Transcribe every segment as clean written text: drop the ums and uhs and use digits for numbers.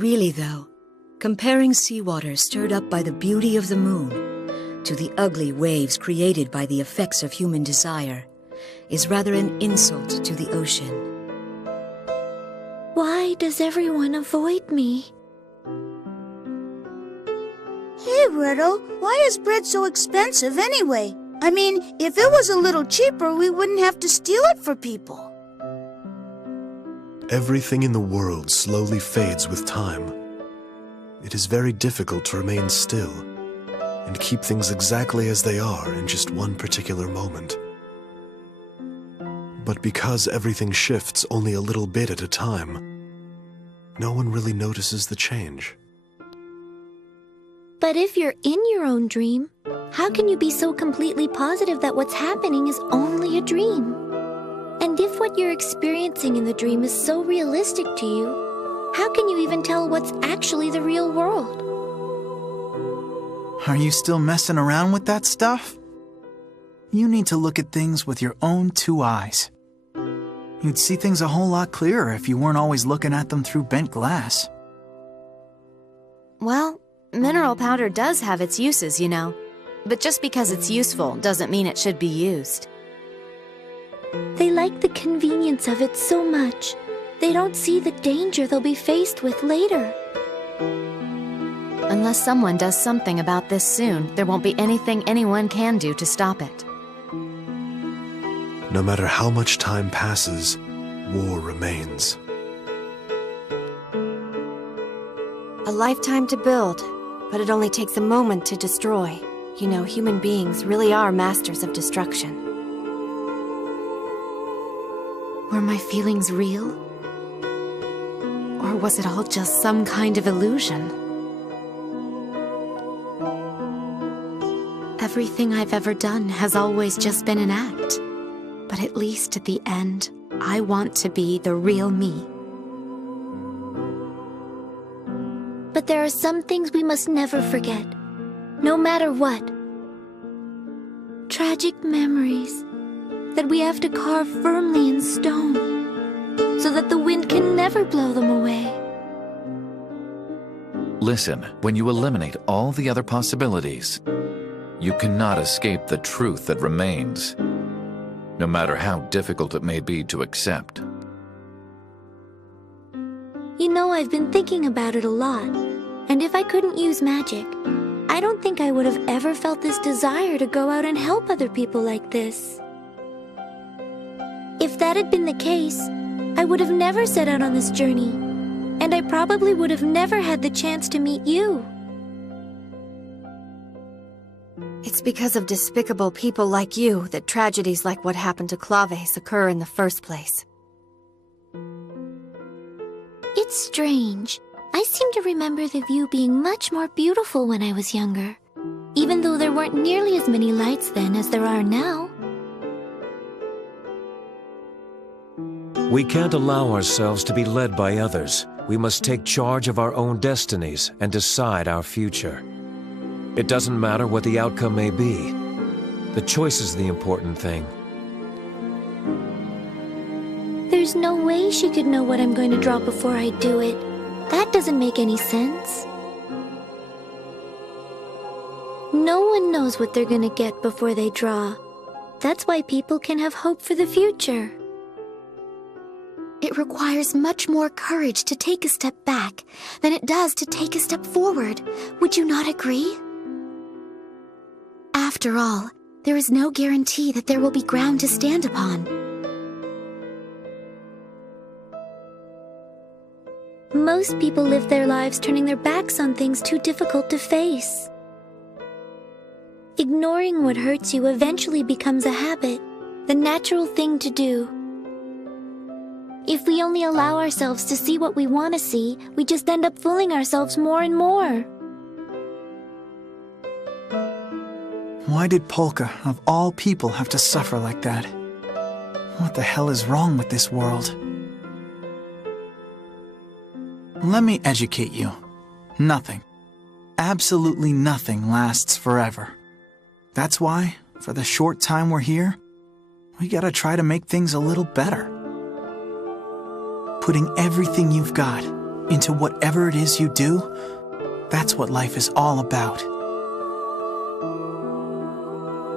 Really though, comparing seawater stirred up by the beauty of the moon to the ugly waves created by the effects of human desire is rather an insult to the ocean. Why does everyone avoid me? Hey, Riddle, why is bread so expensive anyway? I mean, if it was a little cheaper, we wouldn't have to steal it for people. Everything in the world slowly fades with time. It is very difficult to remain still and keep things exactly as they are in just one particular moment. But because everything shifts only a little bit at a time, no one really notices the change. But if you're in your own dream, how can you be so completely positive that what's happening is only a dream? And if what you're experiencing in the dream is so realistic to you, how can you even tell what's actually the real world? Are you still messing around with that stuff? You need to look at things with your own two eyes. You'd see things a whole lot clearer if you weren't always looking at them through bent glass. Well, mineral powder does have its uses, you know. But just because it's useful doesn't mean it should be used. They like the convenience of it so much, they don't see the danger they'll be faced with later. Unless someone does something about this soon, there won't be anything anyone can do to stop it. No matter how much time passes, war remains. A lifetime to build, but it only takes a moment to destroy. You know, human beings really are masters of destruction. Were my feelings real? Or was it all just some kind of illusion? Everything I've ever done has always just been an act. But at least at the end, I want to be the real me. But there are some things we must never forget, no matter what. Tragic memories that we have to carve firmly in stone, so that the wind can never blow them away. Listen, when you eliminate all the other possibilities, you cannot escape the truth that remains, no matter how difficult it may be to accept. You know, I've been thinking about it a lot, and if I couldn't use magic, I don't think I would have ever felt this desire to go out and help other people like this. If that had been the case, I would have never set out on this journey, and I probably would have never had the chance to meet you. It's because of despicable people like you that tragedies like what happened to Claves occur in the first place. It's strange. I seem to remember the view being much more beautiful when I was younger, even though there weren't nearly as many lights then as there are now. We can't allow ourselves to be led by others. We must take charge of our own destinies and decide our future. It doesn't matter what the outcome may be. The choice is the important thing. There's no way she could know what I'm going to draw before I do it. That doesn't make any sense. No one knows what they're going to get before they draw. That's why people can have hope for the future. It requires much more courage to take a step back than it does to take a step forward. Would you not agree? After all, there is no guarantee that there will be ground to stand upon. Most people live their lives turning their backs on things too difficult to face. Ignoring what hurts you eventually becomes a habit, the natural thing to do. If we only allow ourselves to see what we want to see, we just end up fooling ourselves more and more. Why did Polka, of all people, have to suffer like that? What the hell is wrong with this world? Let me educate you. Nothing, absolutely nothing lasts forever. That's why, for the short time we're here, we gotta try to make things a little better. Putting everything you've got, into whatever it is you do, that's what life is all about.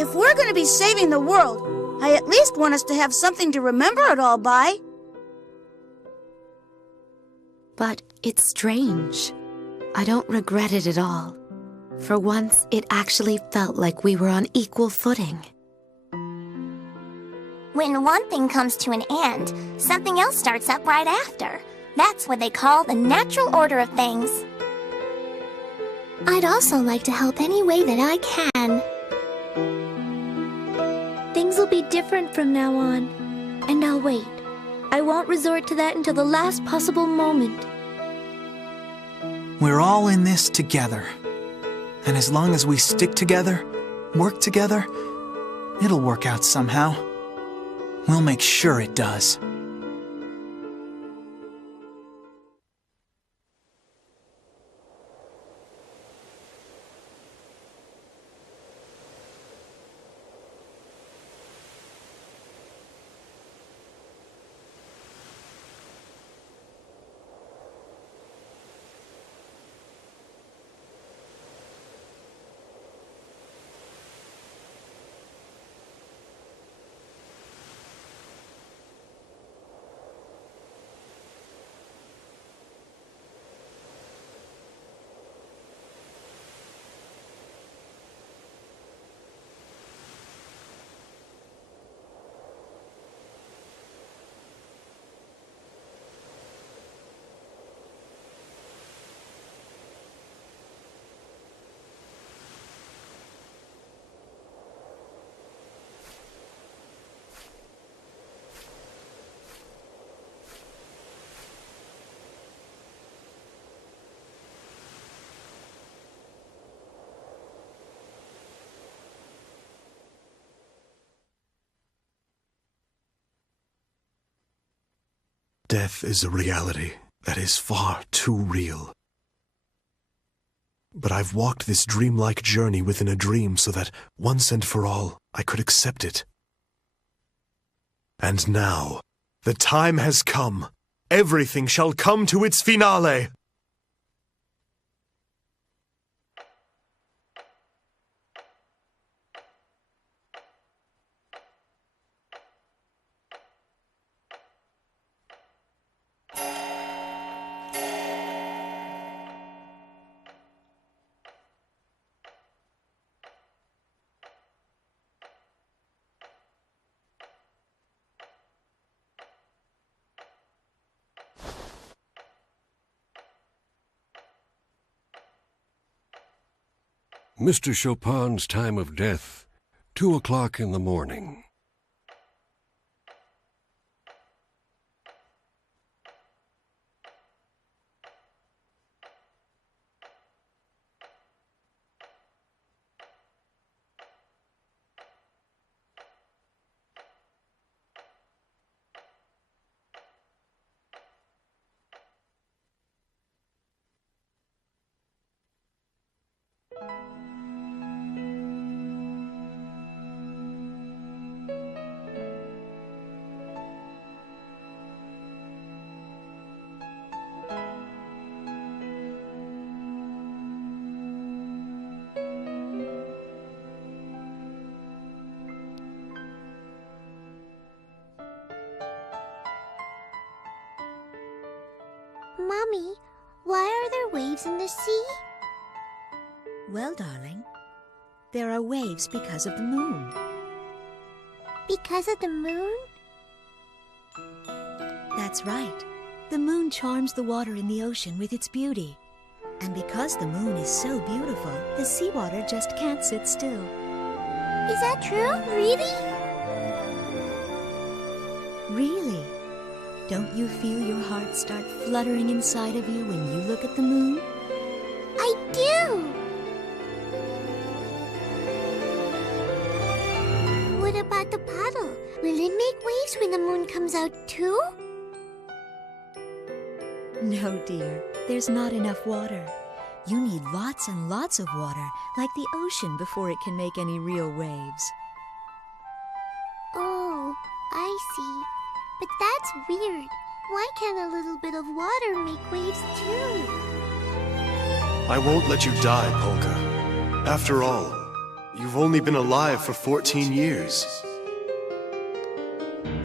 If we're going to be saving the world, I at least want us to have something to remember it all by. But it's strange. I don't regret it at all. For once, it actually felt like we were on equal footing. When one thing comes to an end, something else starts up right after. That's what they call the natural order of things. I'd also like to help any way that I can. Things will be different from now on, and I'll wait. I won't resort to that until the last possible moment. We're all in this together. And as long as we stick together, work together, it'll work out somehow. We'll make sure it does. Death is a reality that is far too real. But I've walked this dreamlike journey within a dream so that, once and for all, I could accept it. And now, the time has come. Everything shall come to its finale. Mr. Chopin's time of death, 2 o'clock in the morning. Mommy, why are there waves in the sea? Well, darling, there are waves because of the moon. Because of the moon? That's right. The moon charms the water in the ocean with its beauty. And because the moon is so beautiful, the seawater just can't sit still. Is that true? Really? Really? Don't you feel your heart start fluttering inside of you when you look at the moon? I do! What about the puddle? Will it make waves when the moon comes out too? No, dear. There's not enough water. You need lots and lots of water, like the ocean, before it can make any real waves. Oh, I see. But that's weird. Why can't a little bit of water make waves too? I won't let you die, Polka. After all, you've only been alive for 14 years.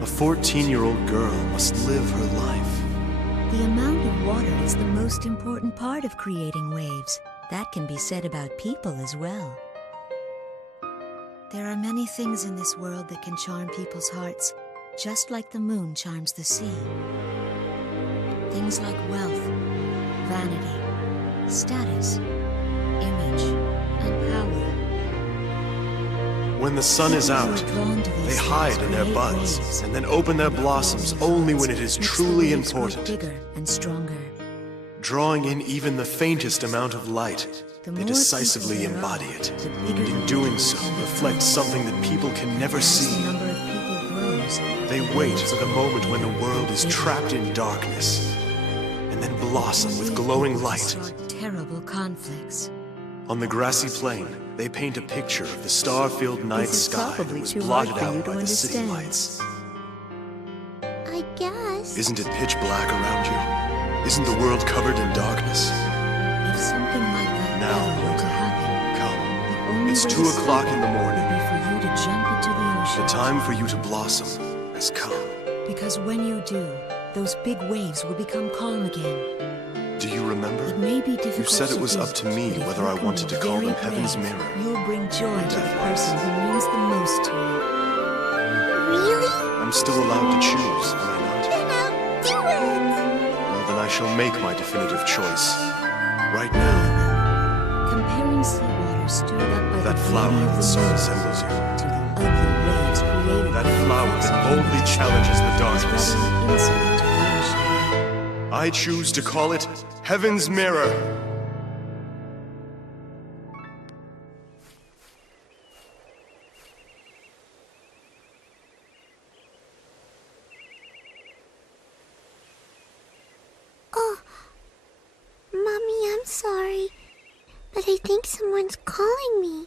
A 14-year-old girl must live her life. The amount of water is the most important part of creating waves. That can be said about people as well. There are many things in this world that can charm people's hearts, just like the moon charms the sea. Things like wealth, vanity, status, image, and power. When the sun is out, they hide in their buds and then open their blossoms only when it is truly important. Bigger and stronger. Drawing in even the faintest amount of light, they decisively embody it, and in doing so reflect something that people can never see. They wait for the moment when the world is trapped in darkness, and then blossom with glowing light. Terrible conflicts. On the grassy plain, they paint a picture of the star-filled night sky that was blotted out by the city lights. I guess. Isn't it pitch black around you? Isn't the world covered in darkness? If something like that Now, were to happen, come. It's 2 o'clock in the morning. for you to jump into the ocean. The time for you to blossom has come. Because when you do, those big waves will become calm again. Do you remember? It may be difficult You said it was to up to me but if whether you I can wanted be to call very them Heaven's brave, Mirror. You'll bring joy to the Death person lights. who means the most to you. Really? I'm still allowed to choose, am I not? Then I'll do it! Well, then I shall make my definitive choice. Right now. Comparing seawater stirred up by That the flower beauty of that the so moon resembles you. to the ugly waves created That by the flower effects that of boldly human challenges the desire darkness. is rather an insult to the ocean. I choose to call it Heaven's Mirror. Oh, Mommy, I'm sorry, but I think someone's calling me.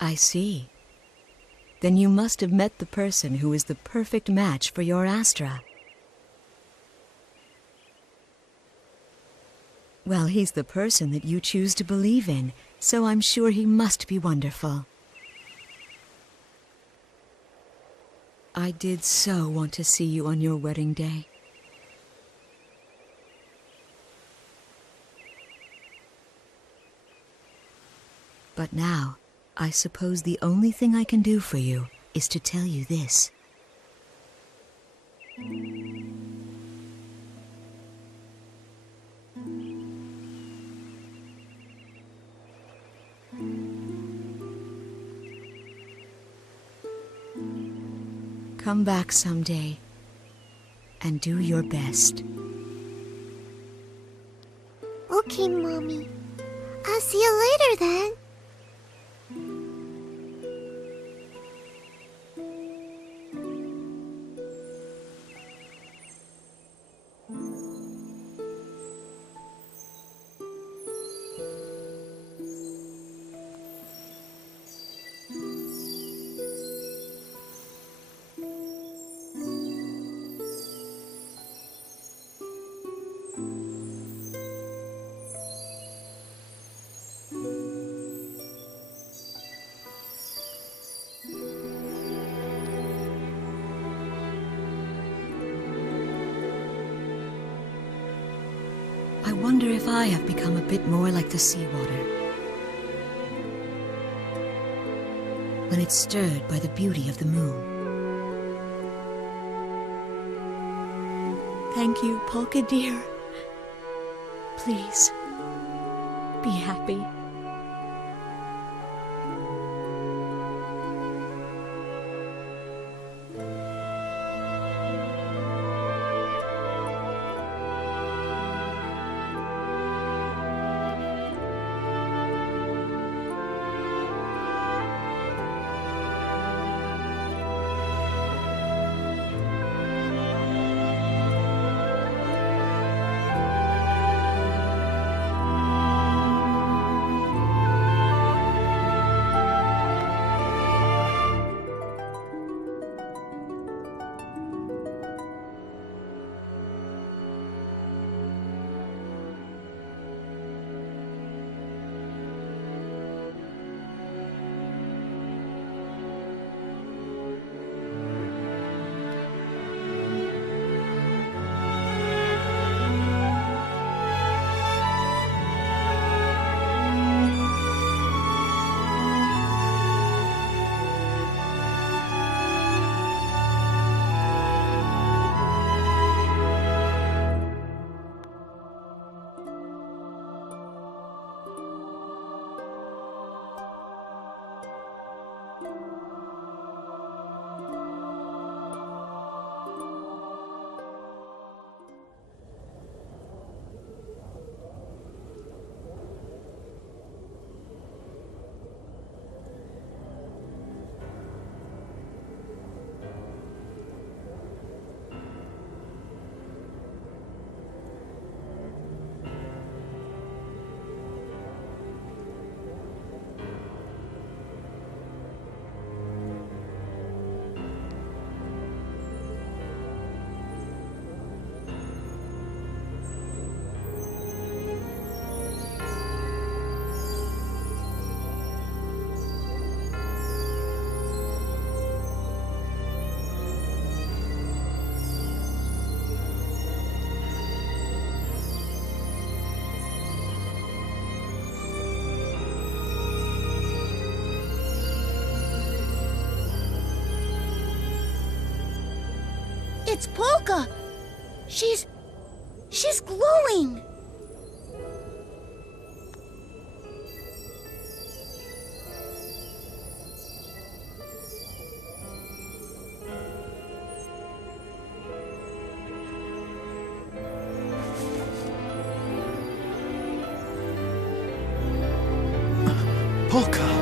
I see. Then you must have met the person who is the perfect match for your Astra. Well, he's the person that you choose to believe in, so I'm sure he must be wonderful. I did so want to see you on your wedding day. But now, I suppose the only thing I can do for you is to tell you this. Come back someday and do your best. Okay, Mommy. I'll see you later then. I wonder if I have become a bit more like the seawater. When it's stirred by the beauty of the moon. Thank you, Polka dear. Please, be happy. It's Polka! She's glowing! Polka!